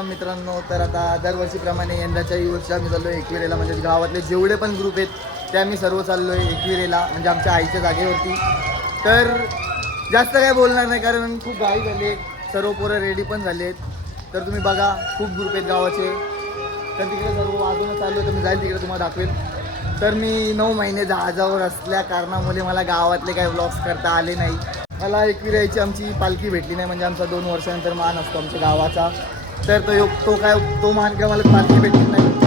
राम मित्रांनो तर आता दरवर्षीप्रमाणे यंदाच्याही वर्षी आम्ही चाललो एकविरेला. म्हणजे गावातले जेवढे पण ग्रुप आहेत ते आम्ही सर्व चाललो आहे एकविरेला म्हणजे आमच्या आईच्या जागेवरती. तर जास्त काय बोलणार नाही कारण खूप गाई झाली आहेत सर्व पोरं रेडी पण झाले आहेत. तर तुम्ही बघा खूप ग्रुप आहेत गावाचे. तर तिकडे सर्व वाजवणं चालू आहे तर मी जाईल तिकडे तुम्हाला दाखवेल. तर मी नऊ महिने जहाजावर असल्या कारणामुळे मला गावातले काही व्लॉग्स करता आले नाही. मला एकविरायची आमची पालखी भेटली नाही म्हणजे आमचा दोन वर्षानंतर मान असतो आमच्या गावाचा. तर तो योग तो काय तो महान क्रमाला पाचशे भेटत नाही.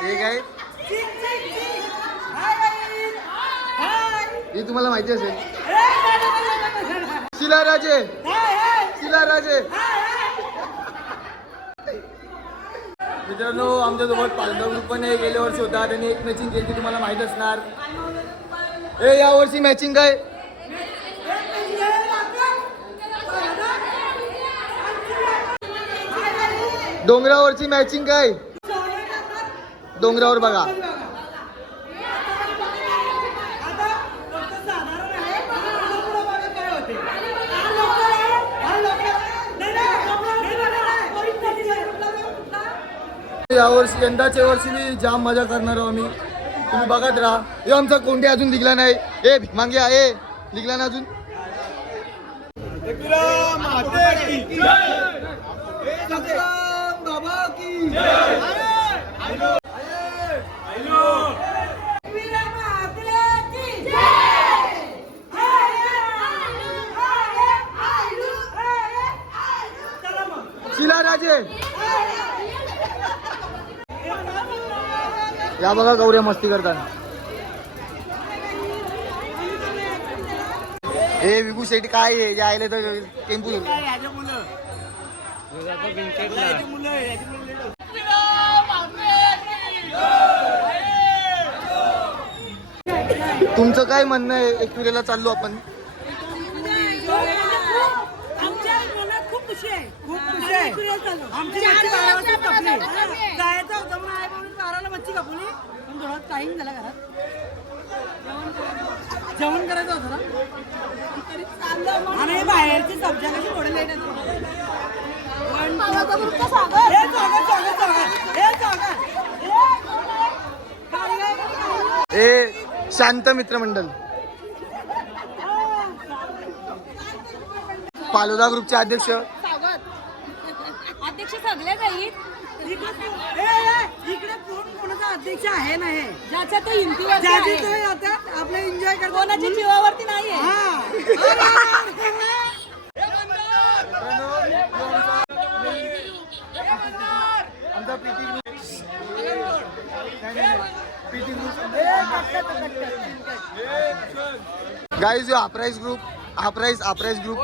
ठीक आहे हे तुम्हाला माहिती असेल. शिला राजे. शिला राजे. मित्रांनो आमच्यासोबत पालघर ग्रुप पण गेल्या वर्षी होता त्यांनी एक मॅचिंग केली तुम्हाला माहीत असणार. ए या वर्षी मॅचिंग काय? डोंगरावरची मॅचिंग काय? डोंगरावर बघा या वर्षी यंदाच्या वर्षी मी जाम मजा करणार आहो आम्ही तुम्ही बघत राहा हे आमचा कोंडी अजून निघला नाही ए मांग्या ए निघला ना अजून शिला पाहिजे. या बघा गौऱ्या मस्ती करताना. हे विभू शेट काय आहे? जे आले तर टेम्पू तुमचं काय म्हणणं आहे? एकविरेला चाललो आपण आमच्या मनात खूप खुशी आहे खूप खुशी आहे आमची मच्छी बारा वाजता कापली जायचं होतं म्हणून आई बाबा बाराला मच्छी कापली पण थोडा टाइम झाला घरात. जेवण करायचं होतं ना? आणि बाहेरची सब्जा कशी थोडे लेट ए शांत मित्रमंडळ पालोदा ग्रुपचे अध्यक्ष सगळे जाईल इकडे कोण कोणाचा अध्यक्ष आहे ना हे? ज्याच्या ते हिमतीवरती ज्याची आहे. तो आता आपलं एन्जॉय करतो कोणाच्या जीवावरती नाहीये. हा. आमचा PT group PT group guys हापराईज group हापराईज हापराईज ग्रुप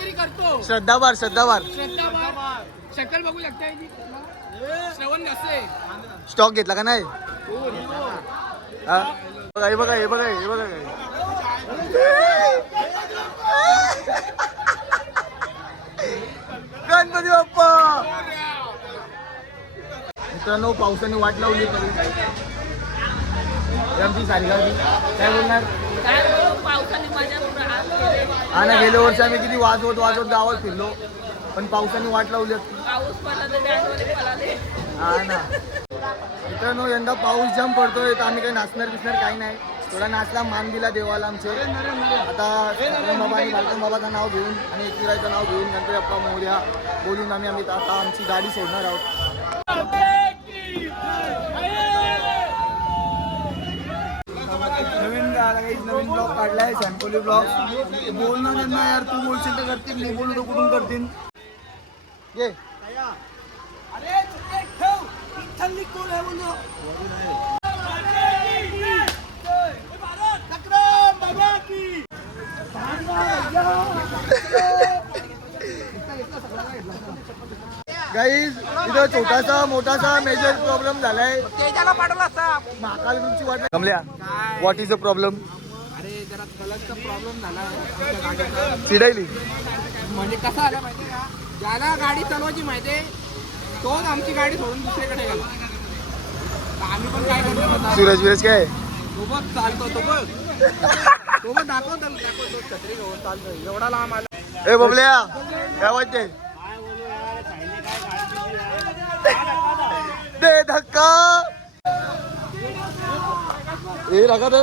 काहीतरी करतो. श्रद्धावार श्रद्धावार श्रद्धा शक्कल बघू शकता श्रवण कसे स्टॉक घेतला का नाही? हा? बघा हे बघा हे बघा हे बघा. गणपती बाप्पा! मित्रांनो पावसाने वाट लावली. तरी आमची सारगावी काय बोलणार? ना गेल्या वर्षी आम्ही किती वाजवत वाजवत गावात फिरलो पण पावसाने वाट लावली हा ना. मित्रांनो यंदा पाऊस जाम पडतोय तर आम्ही काही नाचणार बिसणार काही नाही. थोडा नाचला मान दिला देवाला आमचे. आता बाबा आणि बालकम बाबाचं नाव घेऊन आणि एकविराचं नाव घेऊन गणपती बाप्पा मोर्या बोलून आम्ही आम्ही आता आमची गाडी सोडणार आहोत नवीन काही नवीन ब्लॉग सॅम्पोली ब्लॉग. बोलणार त्यांना यार तू बोलशील तर करतील मी बोलू तर कुठून करतील ये. गाईज इथं छोटासा मोठासा मेजर प्रॉब्लेम झालाय. महाकाल वाट कमल्या व्हॉट इज अ प्रॉब्लेम चिडायली. म्हणजे कसं आलं माहितीये का? ज्याला गाडी चालवायची माहितीये तोच आमची गाडी सोडून दुसरीकडे गेला. आम्ही पण काय करतो? सूरज विरज काय? तो बघ चालतो तो बघ. तो बघ दाखव त्याला, दाखव तो छत्री घेऊन चालतोय. एवढा लांब आला. ए बबल्या काय वाटते दे धक्का. ए रगा तर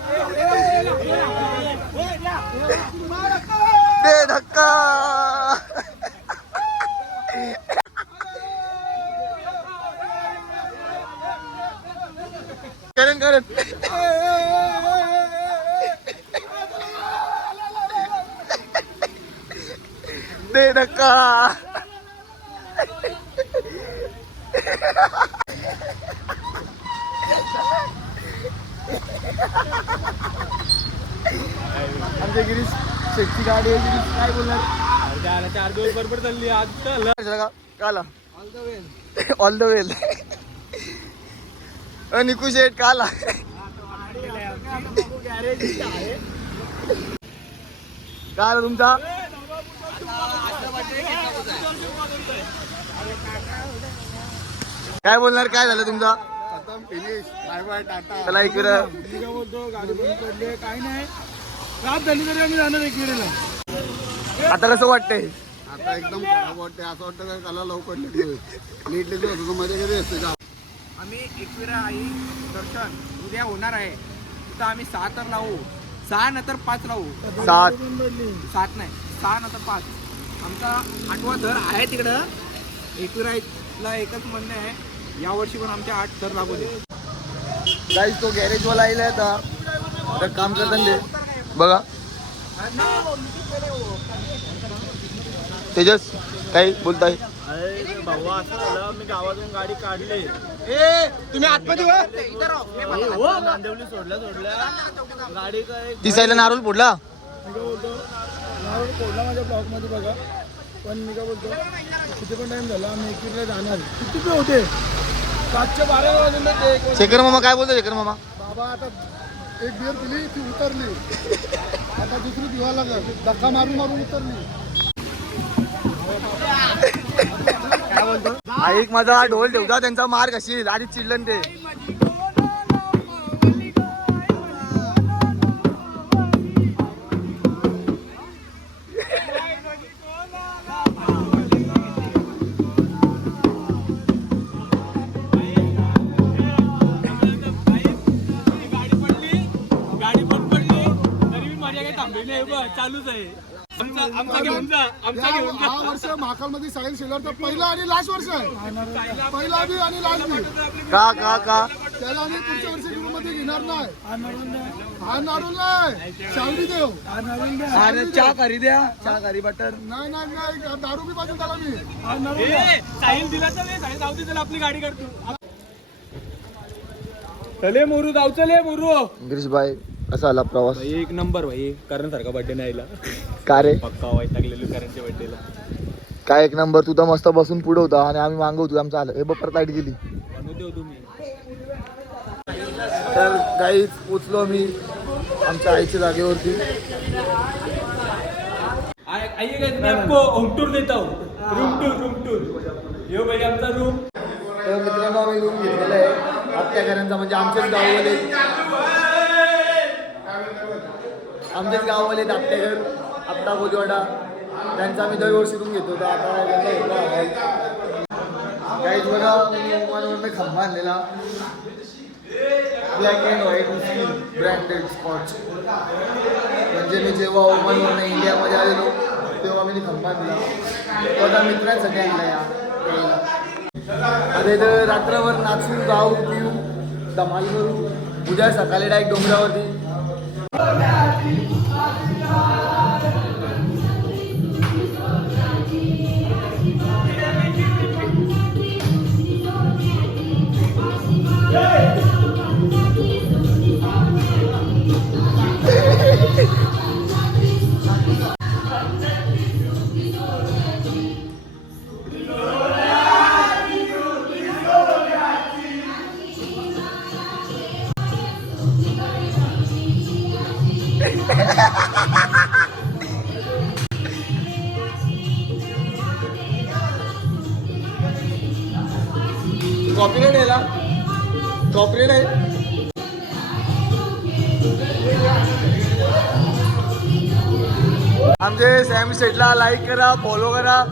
दे धक्का करण करण दे धक्का आमच्या गिरीश शेटची गाडी आहे गिरीश काय बोलणार चार दिवस बरोबर चालली आज चल काला. ऑल द वेल निकू शेट काला. काय तुमचा? काय बोलणार? काय झालं तुमचा? चला काय नाही. आता कसं वाटतंय? आता एकदम खराब वाटते असं वाटतं काय कला लवकर नीट नीट होतो मध्ये कधी असते का आम्ही एकविरा आई दर्शन उद्या होणार आहे तिथं आम्ही सहा तर लावू सहा नंतर पाच लावू सात सात नाही सहा नंतर पाच आमचा आठवा दर आहे तिकडं एकविराला एकच म्हणणं आहे यावर्षी पण आमच्या आठ दर लागू दे गाईज तो गॅरेज वाला आलेला आहे आता तर काम करताना बघा तेजस काय बोलताय? तुम्ही आतमध्ये ती साईडला नारोल फोडला मी काय बोलतो नाव कोडला माझ्या ब्लॉगमध्ये बघा. पण मी काय बोलतो किती पण टाइम झाला एकवीसला जाणार. किती पे होते. सातशे बारा वाजून ते एक वाजता. शेखर मामा काय बोलतो शेखर मामा? बाबा आता एक बिअर दिली ती उतरली. आता दुसरी दिवा लागल धक्का मारून मारून उतरली. हा माझा ढोल ठेवता त्यांचा मार कशी आधीच चिडलं ते गाडी चालूच आहे आमचा आमचा घेऊन जा आमचा या- घेऊन हा वर्ष महाकालमध्ये सायन्स शेलरचा पहिला आणि लास्ट वर्ष आहे. पहिला बी आणि लास्ट बी का का का? त्याला आम्ही पुढच्या वर्षी मध्ये घेणार नाही. हा नारून नाही देव. आणि चहा करी द्या. चहा करी बटर. नाही नाही नाही दारू बी पाजून त्याला मी. साहिल दिला तर नाही साहिल जाऊ दे चल आपली गाडी करतो चले मोरू जाऊ चले मोरू. गिरीश भाई कसा आला प्रवास? एक नंबर भाई. करण सारखा बर्थडे नाही आला. का रे? पक्का वाईट टाकलेलो करणच्या बर्थडेला काय एक नंबर? तू तर मस्त बसून पुढे होता आणि आम्ही मागवतो होतो. आमचं आलं. हे बघ परत लाइट गेली. बनवते हो तुम्ही. तर गाईच पोचलो मी आमच्या आईच्या जागेवरती. आइए गाइस मैं आपको होम टूर देता हूँ. रूम टूर रूम टूर ये भाई आमचा रूम तर मित्रांनो आम्ही रूम घेतलेला आहे. आत्या घरांचा म्हणजे आमचेच गाववाले आमचेच गाववाले आत्या घर आत्ता त्यांचा आम्ही दरवर्षीतून घेतो. तर आता त्यांना घेतला आहे. काहीच बघा मी खंबा आणलेला black and white branded spots म्हणजे मी जेव्हा ओमानवरनं इंडियामध्ये आलेलो तेव्हा मी खंबा आणला तो आता मित्रांसाठी आणला या अरे आता इथं रात्रभर नाचून गाऊ पिऊ धमाल करू. उद्या सकाळी डायरेक्ट डोंगरावरती. Thank you. कॉपीराइट आहे ना? कॉपीराइट आहे? आमचे सॅम सेटला लाईक करा फॉलो करा.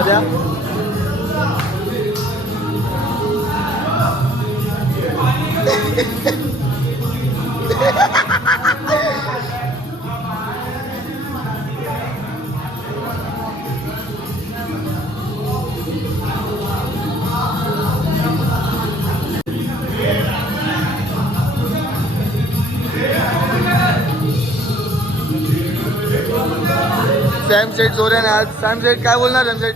काय सॅम सेट जोऱ्याने आज सॅम सेट काय बोलणार सॅम सेट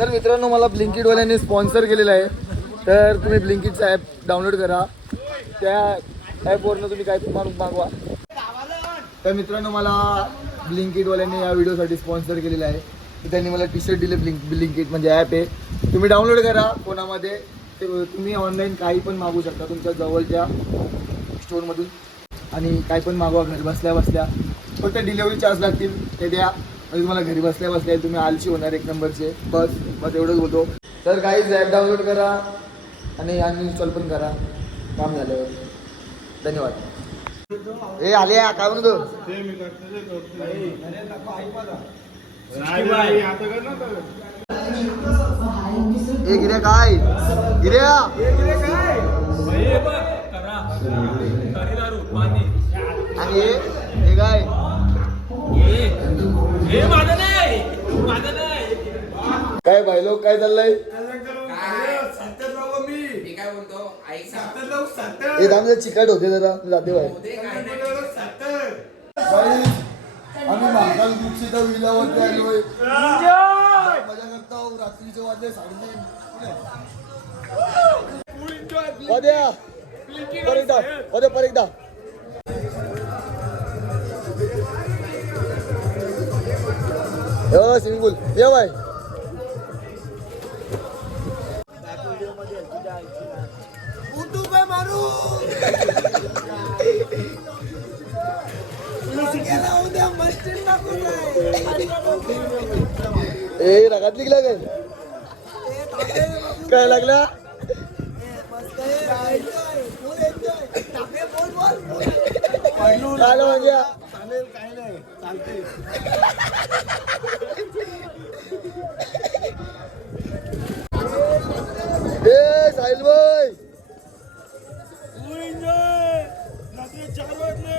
तर मित्रांनो मला ब्लिंकिटवाल्यांनी स्पॉन्सर केलेलं आहे. तर तुम्ही ब्लिंकिटचा ॲप डाउनलोड करा. त्या ॲपवरनं तुम्ही काय माग मागवा. तर मित्रांनो मला ब्लिंकिटवाल्यांनी या व्हिडिओसाठी स्पॉन्सर केलेलं आहे. तर त्यांनी मला टी शर्ट दिले ब्लिंक ब्लिंकिट म्हणजे ॲप आहे. तुम्ही डाउनलोड करा फोनामध्ये ते तुम्ही ऑनलाईन काही पण मागू शकता तुमच्या जवळच्या स्टोअरमधून आणि काय पण मागवा घरी बसल्या बसल्या. फक्त डिलेवरी चार्ज लागतील ते द्या. म्हणजे तुम्हाला घरी बसल्या बसल्या तुम्ही आलशी होणार एक नंबरचे. बस बस एवढंच बोलतो. तर काहीच ॲप डाउनलोड करा आणि अनइन्स्टॉल पण करा. काम झाल्यावर. धन्यवाद. ए आले काय म्हणतो? ए गिऱ्या काय? गिऱ्या आणि हे हे काय? काय भाई लोक काय चाललंय? मी काय बोलतो ऐक हे थांबले चिकट होते जरा. जाते भाई भाई आम्ही महाकाल तर विलावरती आलोय. मजा करता आहोत रात्रीचे वाजले साडेतीन पद्या पर एकदा पद्या पर एकदा हो स्विमिंग पूल ये बाय ए रगात निघला काय काय लागला झालं म्हणजे चालेल काही नाही चालते ए साहिल भाई। एन्जॉय रात्री चार वाजले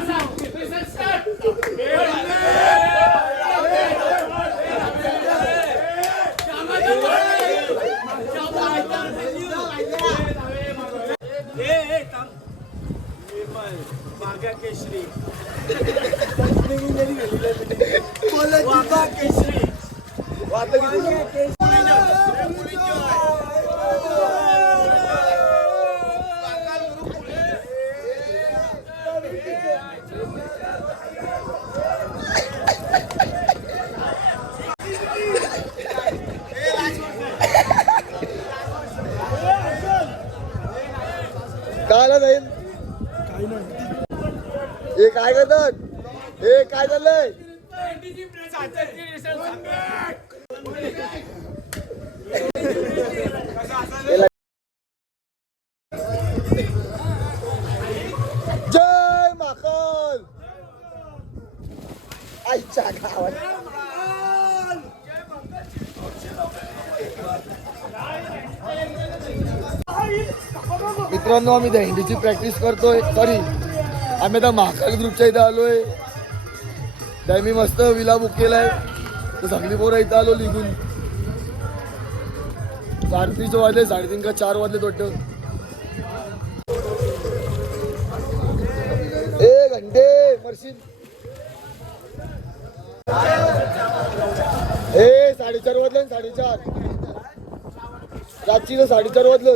मित्रांनो आम्ही दहिंडीची प्रॅक्टिस करतोय. सॉरी आम्ही आता महाकाल ग्रुपच्या इथं आलोय. त्या मी मस्त विला बुक केलाय. तर सगळी पोरं इथं आलो लिहून साडेतीनचे वाजले साडेतीन का चार वाजले वाटतं. ए घंटे मरशील ए साडेचार वाजले साडेचार. रातची साडेचार वाजलं.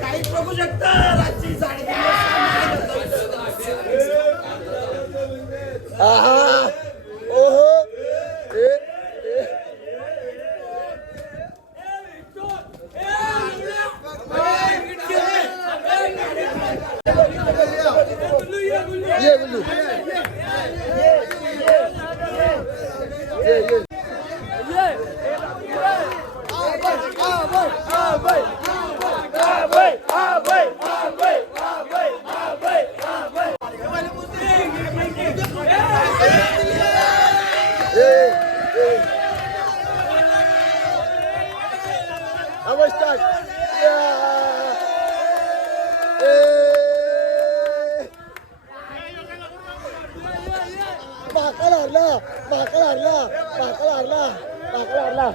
काही बघू शकता रात्री आहा ओहो ए ए ये गुल्लू ये ये ए ए Avastad. माकाल हरला माकाल हरला माकाल हरला माकाल हरला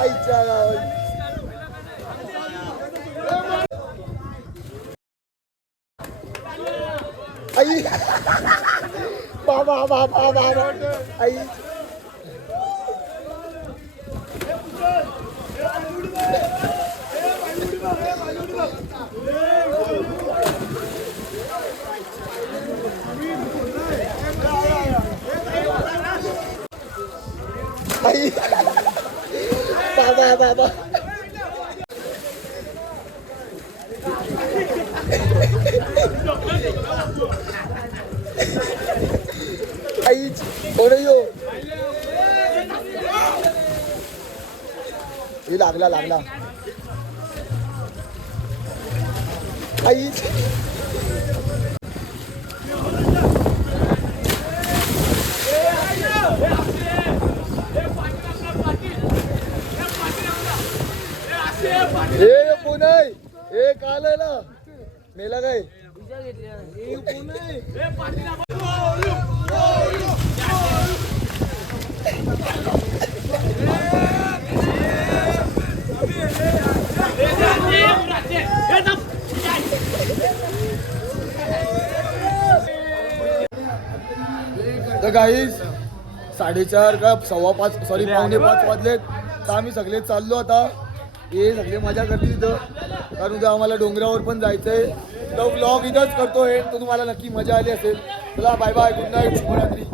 आईच्या गावात आई बाबा बाबा बाबा आई आई बाबा बाबा आई कोण आहे ह्यो? हे लागला लागला. आई. हे कोण मेला काय? तर गाईज साडेचार का सव्वा पाच सॉरी पावणे पाच वाजलेत. तर आम्ही सगळे चाललो आता. हे सगळे मजा करतील इथं. कारण उद्या आम्हाला डोंगरावर पण जायचंय. तो ब्लॉग इथंच करतोय. तो तुम्हाला नक्की मजा आली असेल. चला बाय बाय गुड नाईट शुभरात्री.